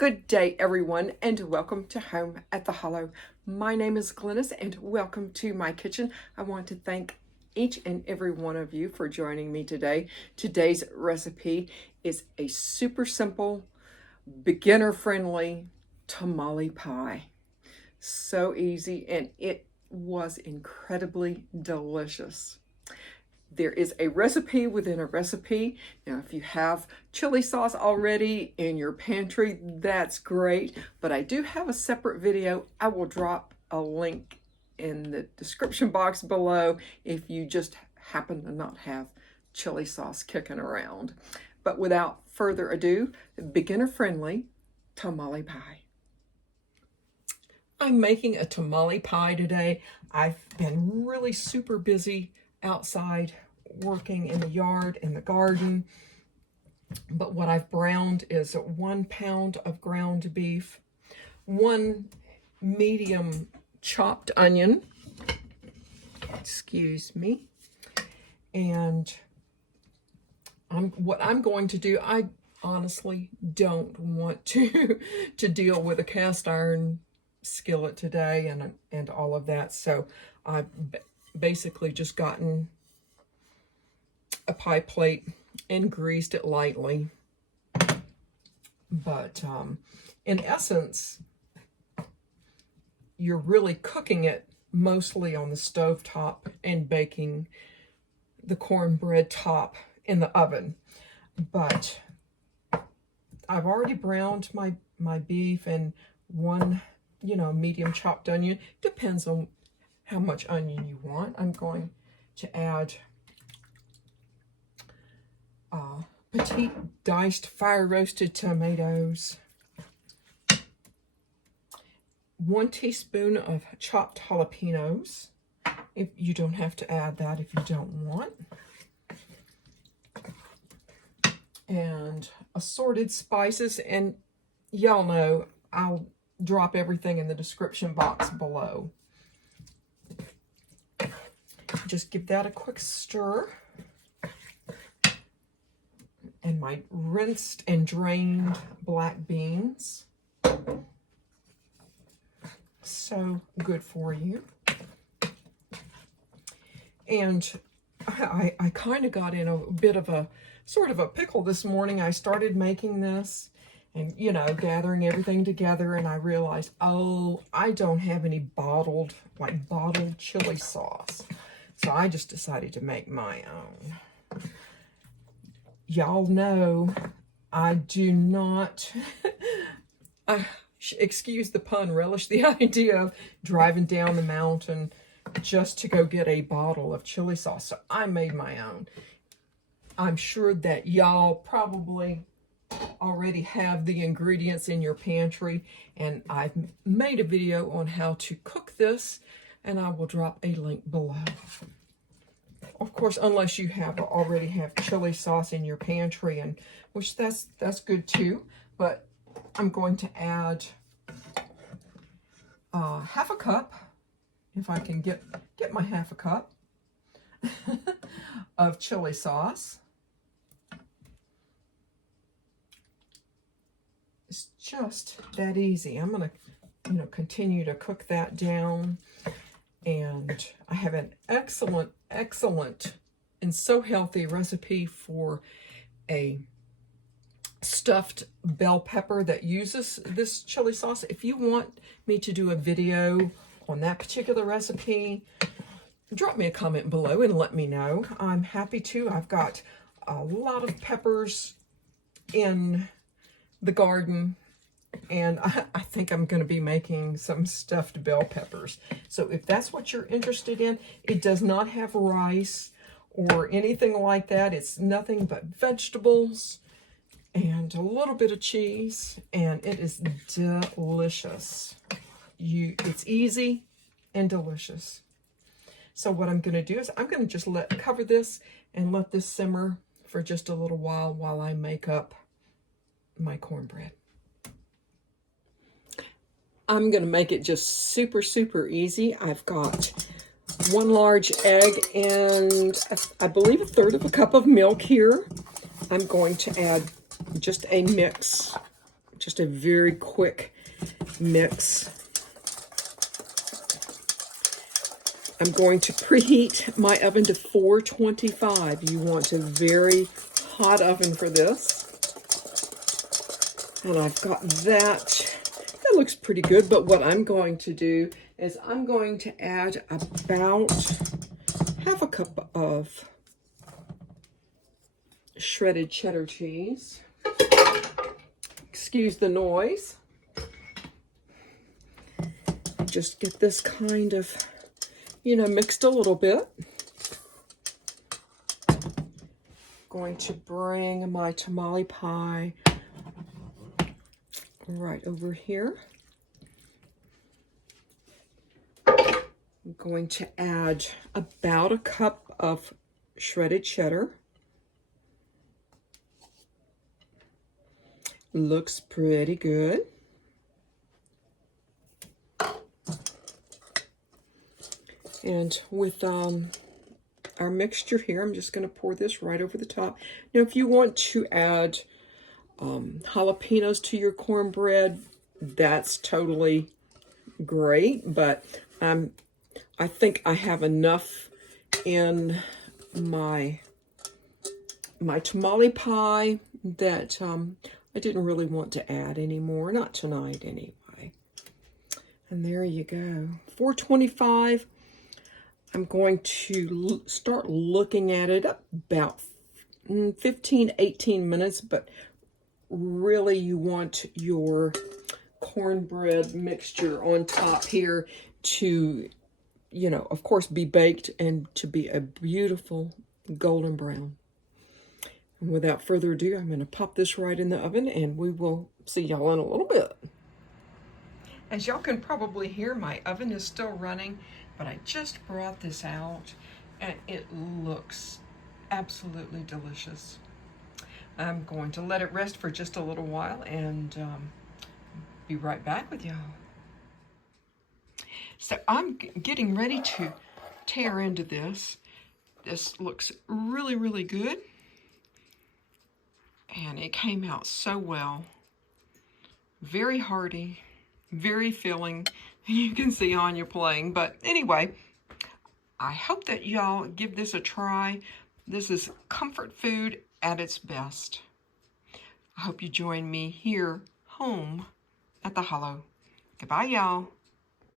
Good day, everyone, and welcome to Home at the Hollow. My name is Glennis, and welcome to my kitchen. I want to thank each and every one of you for joining me today. Today's recipe is a super simple, beginner-friendly tamale pie. So easy, and it was incredibly delicious. There is a recipe within a recipe. Now, if you have chili sauce already in your pantry, that's great. But I do have a separate video. I will drop a link in the description box below if you just happen to not have chili sauce kicking around. But without further ado, beginner-friendly tamale pie. I'm making a tamale pie today. I've been really super busy outside working in the yard and the garden, but what I've browned is 1 pound of ground beef, 1 medium chopped onion, excuse me, and what I'm going to do, I honestly don't want to deal with a cast iron skillet today and all of that, so I've basically just gotten a pie plate and greased it lightly. But in essence, you're really cooking it mostly on the stove top and baking the cornbread top in the oven. But I've already browned my beef and 1 medium chopped onion. Depends on how much onion you want. I'm going to add petite diced fire roasted tomatoes, 1 teaspoon of chopped jalapeños. If you don't have to add that if you don't want, and assorted spices, and y'all know I'll drop everything in the description box below. Just give that a quick stir. And my rinsed and drained black beans. So good for you. And I kind of got in a bit of a sort of a pickle this morning. I started making this and, gathering everything together, and I realized, oh, I don't have any bottled chili sauce. So I just decided to make my own. Y'all know I do not, excuse the pun, relish the idea of driving down the mountain just to go get a bottle of chili sauce. So I made my own. I'm sure that y'all probably already have the ingredients in your pantry, and I've made a video on how to cook this, and I will drop a link below. Of course, unless you already have chili sauce in your pantry, and which that's good too. But I'm going to add half a cup, if I can get my half a cup of chili sauce. It's just that easy. I'm gonna, continue to cook that down. And I have an excellent and so healthy recipe for a stuffed bell pepper that uses this chili sauce. If you want me to do a video on that particular recipe, drop me a comment below and let me know. I'm happy to. I've got a lot of peppers in the garden, and I think I'm going to be making some stuffed bell peppers. So if that's what you're interested in, it does not have rice or anything like that. It's nothing but vegetables and a little bit of cheese, and it is delicious. It's easy and delicious. So what I'm going to do is I'm going to just cover this and let this simmer for just a little while I make up my cornbread. I'm going to make it just super easy. I've got 1 large egg and I believe 1/3 of a cup of milk here. I'm going to add just a mix just a very quick mix. I'm going to preheat my oven to 425. You want a very hot oven for this. And I've got that. That looks pretty good, but what I'm going to do is I'm going to add about half a cup of shredded cheddar cheese. Excuse the noise. Just get this kind of, you know, mixed a little bit. Going to bring my tamale pie right over here. I'm going to add about a cup of shredded cheddar. Looks pretty good. And with our mixture here, I'm just going to pour this right over the top. Now, if you want to add jalapeños to your cornbread, that's totally great, but I think I have enough in my tamale pie that I didn't really want to add anymore, not tonight anyway. And there you go, 425. I'm going to start looking at it about 15, 18 minutes, but really you want your cornbread mixture on top here to, you know, of course, be baked and to be a beautiful golden brown. And without further ado, I'm going to pop this right in the oven and we will see y'all in a little bit. As y'all can probably hear, my oven is still running, but I just brought this out and it looks absolutely delicious. I'm going to let it rest for just a little while and be right back with y'all. So I'm getting ready to tear into this. This looks really, really good. And it came out so well. Very hearty, very filling. You can see Anya playing. But anyway, I hope that y'all give this a try. This is comfort food at its best. I hope you join me here home at the Hollow. Goodbye, y'all.